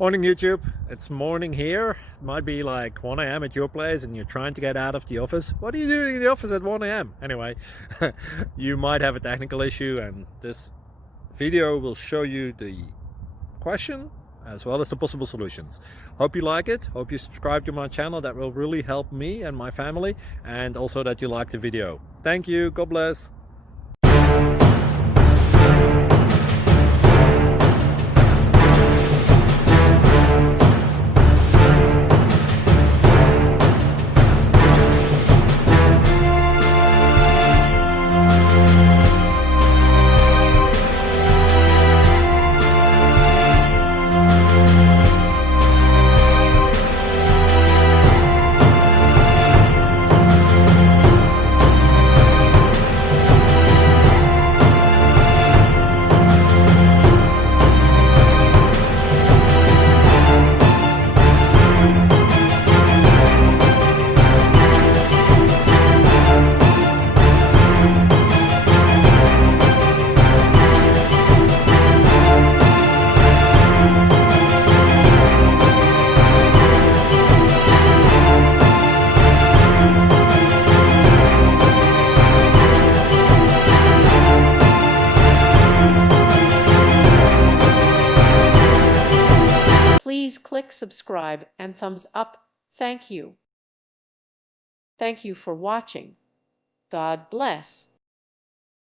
Morning YouTube, it's morning here. It might be like 1 a.m. at your place and you're trying to get out of the office. What are you doing in the office at 1 a.m.? Anyway, you might have a technical issue and this video will show you the question as well as the possible solutions. Hope you like it, hope you subscribe to my channel. That will really help me and my family, and also that you like the video. Thank you, God bless. Please click subscribe and thumbs up. Thank you. Thank you for watching. God bless.